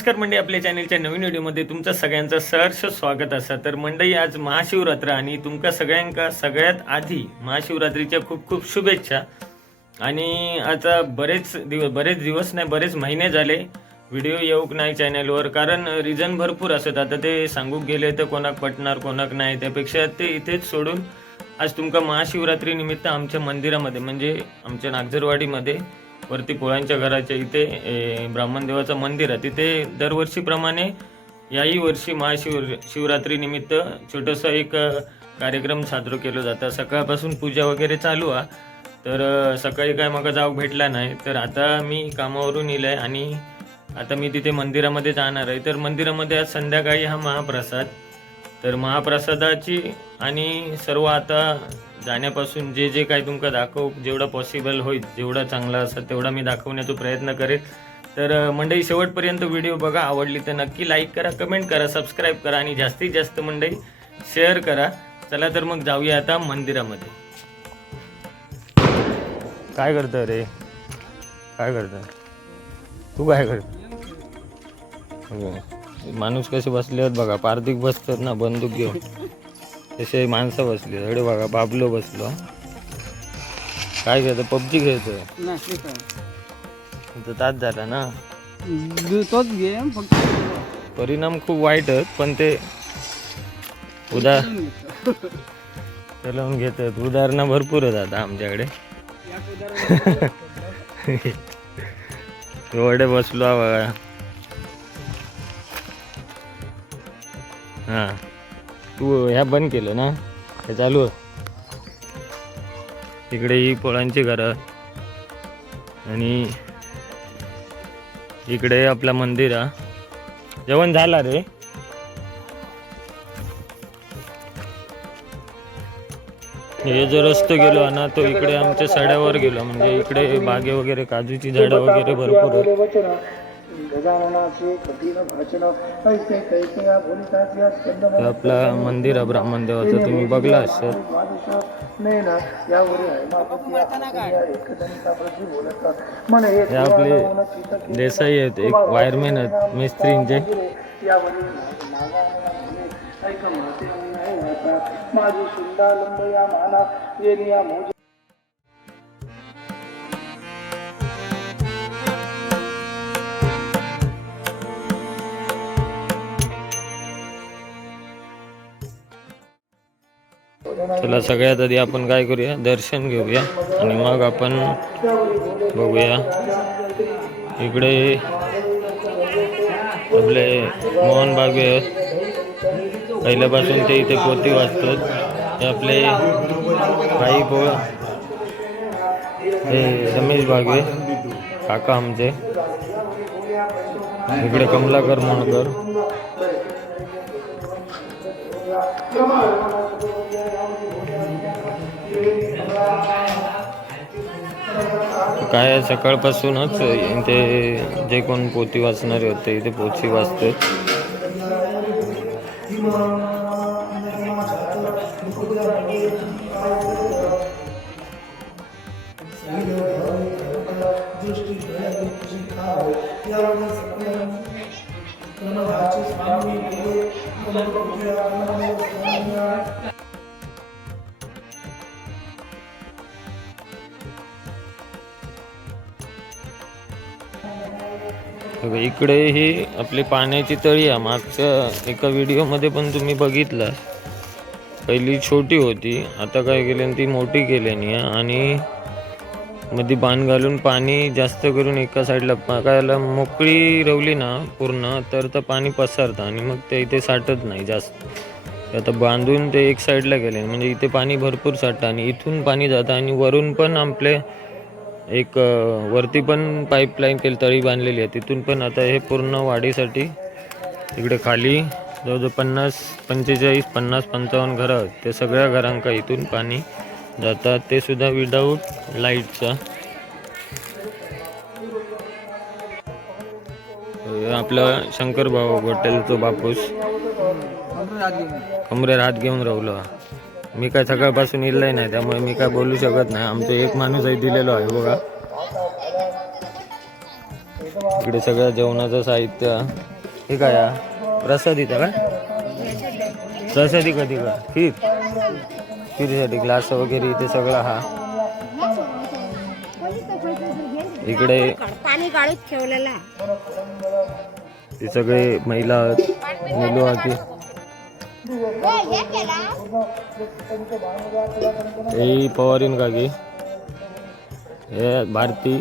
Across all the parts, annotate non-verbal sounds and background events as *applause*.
नमस्कार मंडळी आपल्या चॅनलच्या नवीन व्हिडिओमध्ये तुमचं सगळ्यांचं सहर्ष स्वागत असा तर मंडळी आज महाशिवरात्र आणि तुमका सगळ्यांका सगळ्यात आधी महाशिवरात्रीच्या खूप खूप शुभेच्छा. आणि आता बरेच दिवस बरेच दिवस नाही बरेच महिने झाले. व्हिडिओ येऊक नाही चॅनलवर कारण रिझन भरपूर असत आता ते सांगूक गेले तर कोणाक पटणार कोणाक नाही त्यापेक्षा ते इथेच सोडून आज तुमका महाशिवरात्री निमित्त आमच्या मंदिरामध्ये म्हणजे आमच्या नागझरवाडीमध्ये वरती पोळ्यांच्या घराच्या इथे ए, ब्राह्मण देवाचं मंदिर आहे. तिथे दरवर्षीप्रमाणे याही वर्षी महाशिव शिवरात्रीनिमित्त छोटंसं एक कार्यक्रम साजरा केला जातं. सकाळपासून पूजा वगैरे चालू आहे तर सकाळी काय मग जाऊ भेटला नाही. तर आता मी कामावरून येईल आहे आणि आता मी तिथे मंदिरामध्ये जाणार आहे. तर मंदिरामध्ये आज संध्याकाळी हा महाप्रसाद तर महाप्रसादाची आणि सर्व आता जाण्यापासून जे जे काही तुमका दाखव जेवढा पॉसिबल होईल जेवढा चांगला असेल तेवढा मी दाखवण्याचा प्रयत्न करेन तर मंडई मंडळी शेवटपर्यंत व्हिडिओ बघा आवडली तर नक्की लाईक करा कमेंट करा सबस्क्राईब करा आणि जास्तीत जास्त मंडळी शेअर करा. चला तर मग जाऊया आता मंदिरामध्ये. काय करत रे? काय करतं तू काय करत हो. माणूस कसे बसले आहेत बघा पार्थिक बसतात ना बंदूक घेऊन. तसे माणसं बसली अरे बघा बाबलो बसलो. काय खेळतो पबजी काय तर तास झाला ना. तोच गेम फक्त परिणाम खूप वाईट आहेत पण ते उदा. चलवून घेतात उदाहरणं भरपूर आहेत आता आमच्याकडे. *laughs* एवढे बसलो बघा हां. तू ह्या बंद केलं ना? हे चालू. इकडे ही पोळांची घरं. आणि इकडे आपला मंदिर हा. जेवण झाला रे. हे जो रस्तो गेलो ना तो इकडे आमच्या सड्यावर गेलो. म्हणजे इकडे बागे वगैरे काजूची झाडं वगैरे भरपूर हे आपला मंदिर आहे ब्राह्मण देवाचं तुम्ही बघला असेल. हे हे आपले देसाई आहेत एक वायरमॅन आहेत मिस्त्रींचे वाचा माझी शुंडालंब या माना चला सगळ्यात आधी आपण काय करूया? दर्शन घेऊया आणि मग आपण बघूया. इकडे आपले मोहन बागे आहेत. पहिल्यापासून ते इथे पोती वाचतात. ते आपले भाई पोळ. हे रमेश बागे काका आमचे. इकडे कमलाकर म्हणकर काय सकाळपासूनच इथे जे कोण पोती वाचणारे होते इथे पोथी वाचते इकडे ही आपली पाण्याची तळी आहे. मागच्या एका व्हिडिओमध्ये पण तुम्ही बघितला. पहिली छोटी होती आता काय केलं ती मोठी केल्यानी आहे आणि मध्ये बाण घालून पाणी जास्त करून एका साईडला पाकायला मोकळी रवली ना पूर्ण तर तर पाणी पसरतं आणि मग ते इथे साठत नाही जास्त. आता बांधून ते एक साईडला गेले म्हणजे इथे पाणी भरपूर साठतं आणि इथून पाणी जातं आणि वरून पण आपले एक वरती पण पाईपलाईन केली तळी बांधलेली आहे. तिथून पण आता हे पूर्ण वाढीसाठी इकडे खाली जवळजवळ पन्नास पंचेचाळीस पन्नास पंचावन्न घरं ते सगळ्या घरांका इथून पाणी जातात. ते सुद्धा विदाऊट लाईटचा आपला शंकर भाऊ गोटेलचा बापूस. कमरेर हात घेऊन राहिलो. मी काय सकाळपासून इल्लंय नाही त्यामुळे मी काय बोलू शकत नाही. आमचं एक माणूस आहे दिलेलो आहे बघा. इकडे सगळं जेवणाचं साहित्य. हे काय हा? प्रसादीचा काय प्रसादी कधी का? खीर? खीरसाठी ग्लास वगैरे इथे सगळं हा. इकडे पाणी ठेवलेला हे सगळे महिला. मुलं आहेत. हे हे पवारीन काकी हे भारती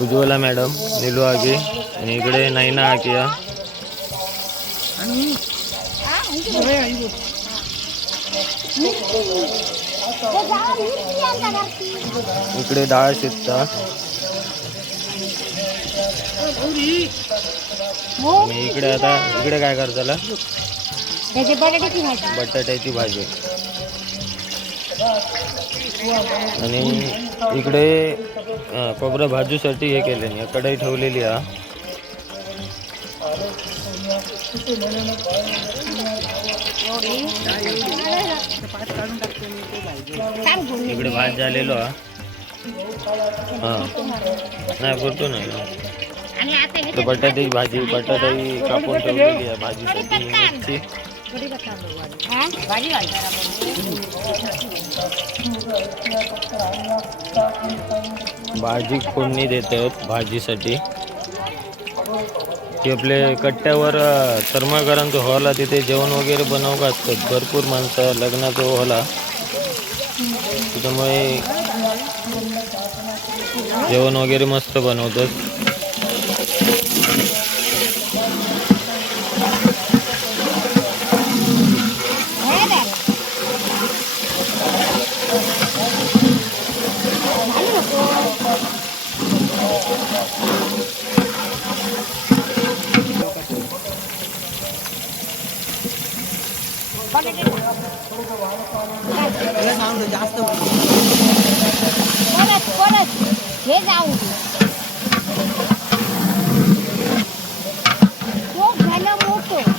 उज्ज्वला मॅडम निलू आगे आणि इकडे नैना आकिया इकडे डाळ शिजता इकडे आता इकडे काय करताला त्याची बटाट्याची भाजी. बटाट्याची भाजी. आणि इकडे खोबरं भाजूसाठी हे केले कढई ठेवलेली हा इकडे भात झालेलो हा. नाही बोलतो नाही. इकडे बटाट्याची भाजी बटाटाही कापून ठेवलेली आहे भाजीसाठी मिरची? भाजी कोणी फोडणी देतात हो भाजीसाठी? ते आपले कट्ट्यावर अ, हॉल आहे तिथे जेवण वगैरे बनवत असतात. भरपूर माणसं लग्नाचा हॉल आहे त्याच्यामुळे जेवण वगैरे मस्त बनवतात हे द्या. घालू नको. बटाटे परत परत हे जाऊ दे. तो झालं मोठं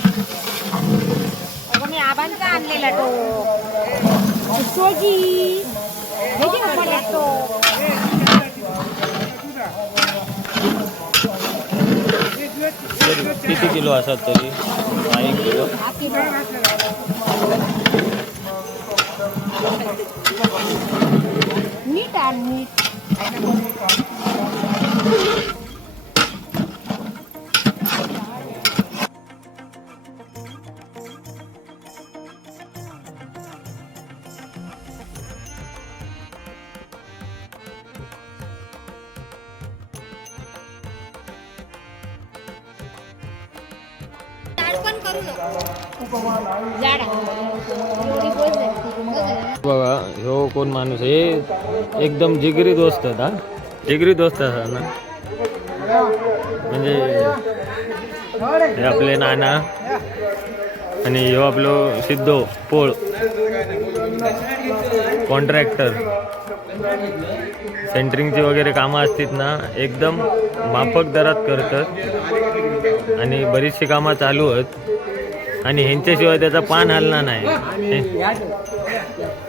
अगं मी आबांचा आणलेला तो सोजी हे जे पडला तो किती किलो असतात तरी. एक किलो. हाती मीठ आण मीठ. एकदम जिगरी दोस्त आहेत हा. जिगरी दोस्त असतात ना. म्हणजे हे आपले नाना आणि ह्यो आपलो सिद्धो पोळ. कॉन्ट्रॅक्टर. सेंटरिंगची वगैरे कामं असतील ना एकदम माफक दरात करतात आणि बरीचशी कामं चालू आहेत. आणि ह्यांच्याशिवाय त्याचा पान हलला नाही.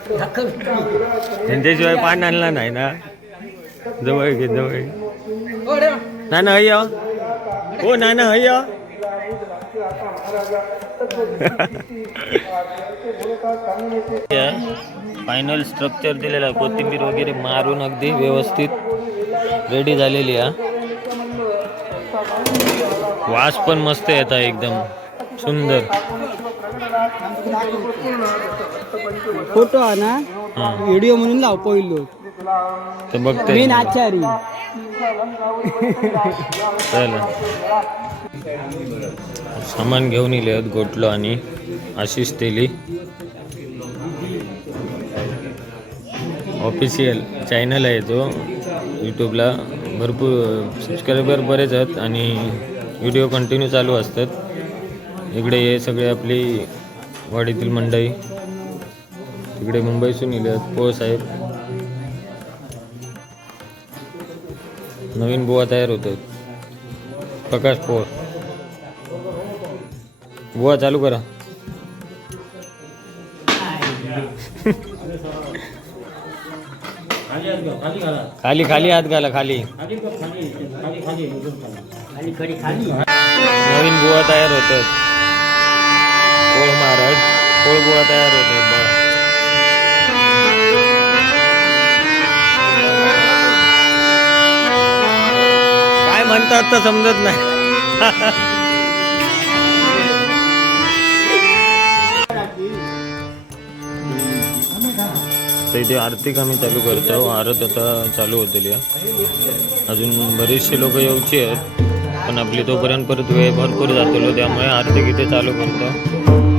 त्यांच्याशिवाय पान आणला नाही ना. जवळ घे जवळ घे. नाना हय्या हो नाना हय्या फायनल स्ट्रक्चर दिलेला आहे. कोथिंबीर वगैरे मारून अगदी व्यवस्थित रेडी झालेली आहे वास पण मस्त येत आहे एकदम. सुंदर. फोटो हा ना? व्हिडिओ म्हणून लाव पहिलो तर बघते. मेन आचारी. सामान घेऊन येले आहेत गोटलो आणि आशिष तेली. ऑफिशियल चॅनल आहे तो. यूट्यूबला भरपूर सबस्क्रायबर बरेच आहेत आणि व्हिडिओ कंटिन्यू चालू असतात. इकडे हे सगळे आपली वाडीतील मंडई तिकडे मुंबईसून येले आहेत पोळ साहेब नवीन बुवा तयार होतात प्रकाश पोळ बुवा चालू करा खाली खाली हात घाला खाली नवीन बुवा तयार होतात कोळ महाराज. कोळ बुवा तयार होतात बघा. काय म्हणतात तर समजत नाही. तर इथे आरती आम्ही चालू करतो. आरत आता चालू होतील अजून बरेचसे लोक येऊची आहेत. पण आपली तोपर्यंत परत वेळ भरपूर जातलो त्यामुळे आरती इथे चालू करतो.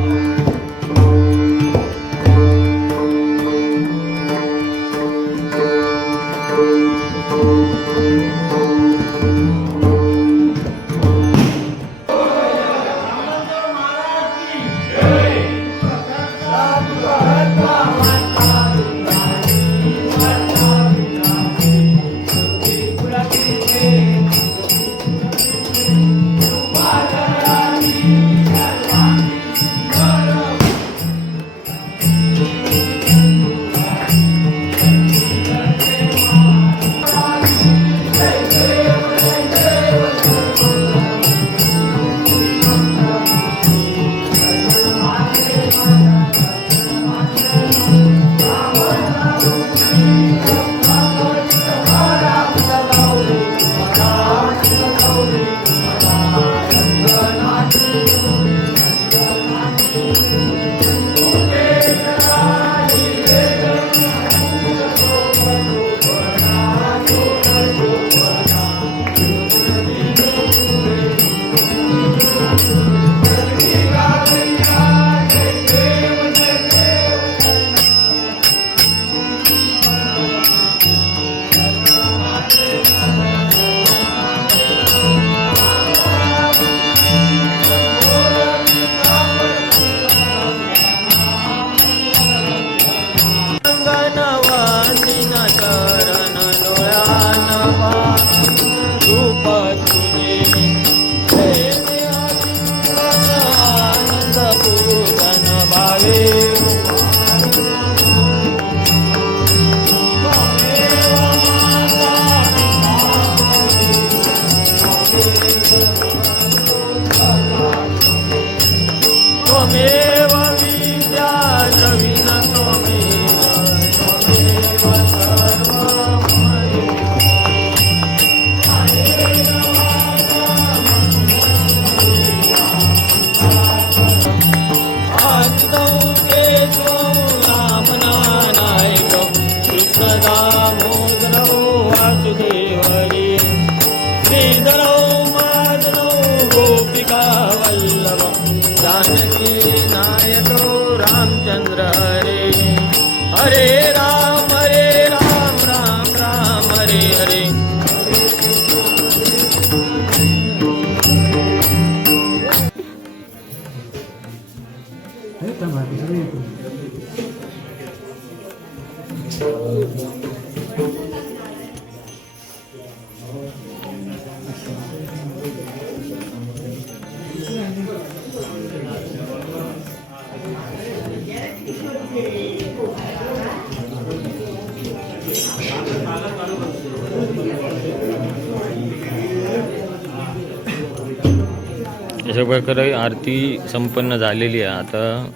अशा प्रकारे आरती संपन्न झालेली आहे. आता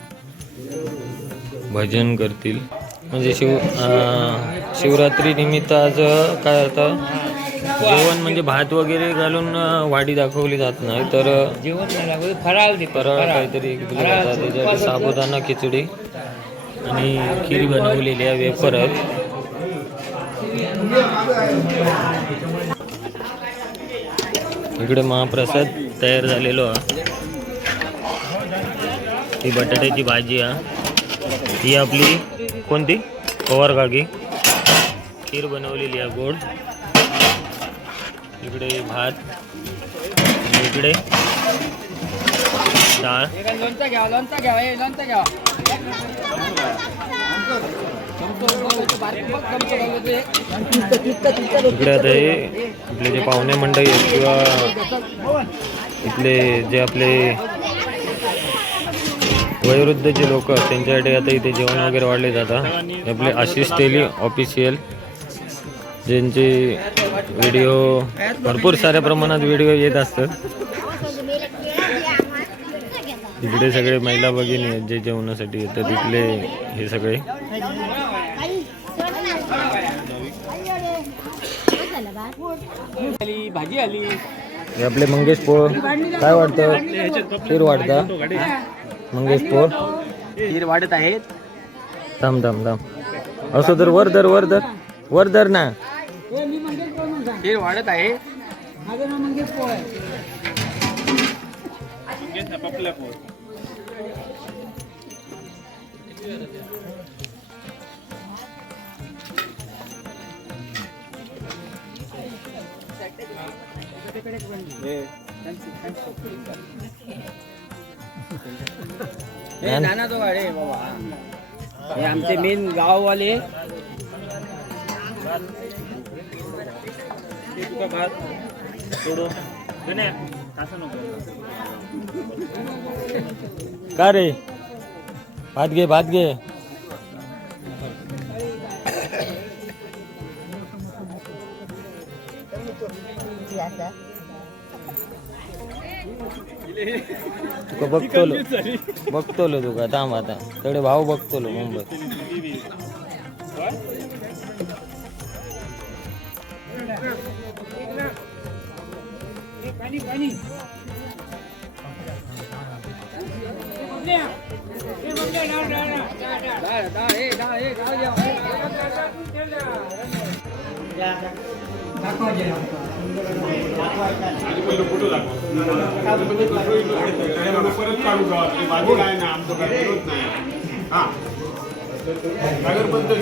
भजन करतील. म्हणजे शिव शिवरात्री निमित्त आज काय आता जेवण म्हणजे भात वगैरे घालून वाडी दाखवली जात नाही तर जेवण फराळ दे फराळ काहीतरी त्याच्यात साबुदाणा खिचडी आणि खीर बनवलेली आहे वेफर आहेत इकडे महाप्रसाद तयार झालेलो आहे ही बटाट्याची भाजी आहे ही आपली कोणती? पवार खीर बनवलेली आहे गोड. इकडे भात. इकडे डाळ. इकडे आता हे आपले जे पाहुणे मंडळी आहेत किंवा इथले जे आपले वयोवृद्ध जे लोक त्यांच्यासाठी आता इथे जेवण वगैरे वाढले जातात आपले आशिष तेली ऑफिशियल ज्यांचे व्हिडिओ भरपूर साऱ्या प्रमाणात व्हिडिओ येत असतात. इकडे सगळे महिला भगिनी आहेत जे जेवणासाठी येतात. इथले हे सगळे. भाजी आली. हे आपले मंगेश पोळ. काय वाटतं? खीर वाटतं? मंगेश पोळ. खीर वाढत आहेत थांब थांब थांब. असं तर वर धर वर धर. वर धर ना. खीर वाढत आहे. हे नाना तो गाडे बाबा हे। आमचे मेन गाववाले का रे? भात घे भात घे तुका बघतोलो. बघतोलो तुका थांब आता. थोडे भाव बघतोलो मुंबईत दाखवा पहिलं फोटो दाखवा. परत काढू का माझी काय नाही आमचं काय होत नाही. हा. सागरबद्दल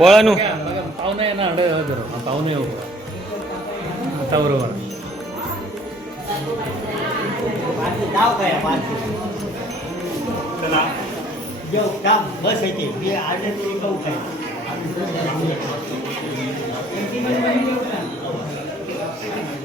पळानू. पाहुणे आहे ना अडे पाहुणे हो आता बरोबर बस येते. मी आठ उठायचं Thank you.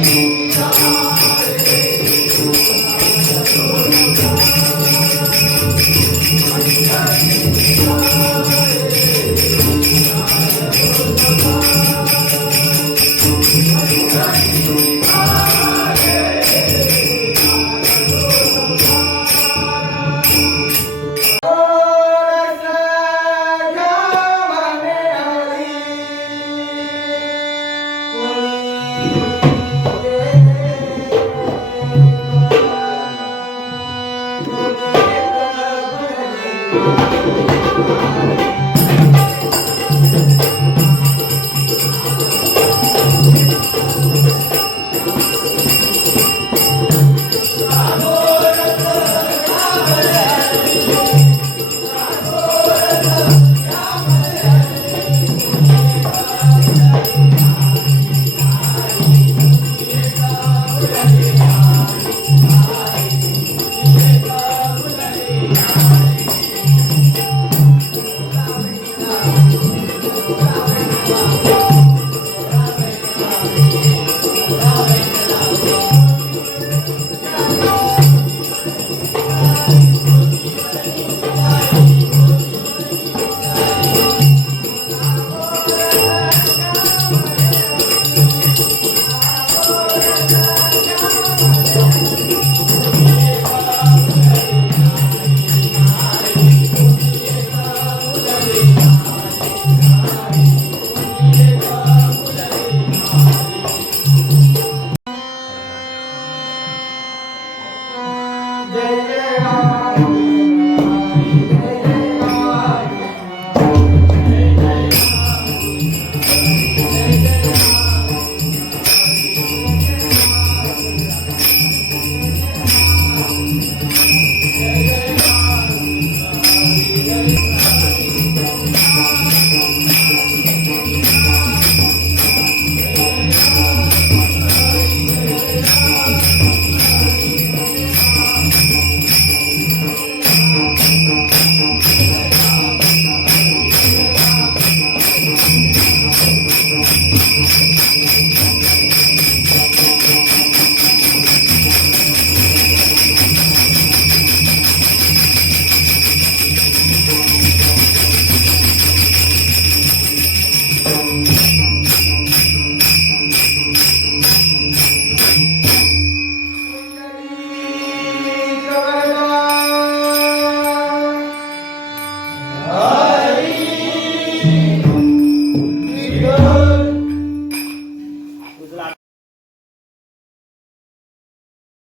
이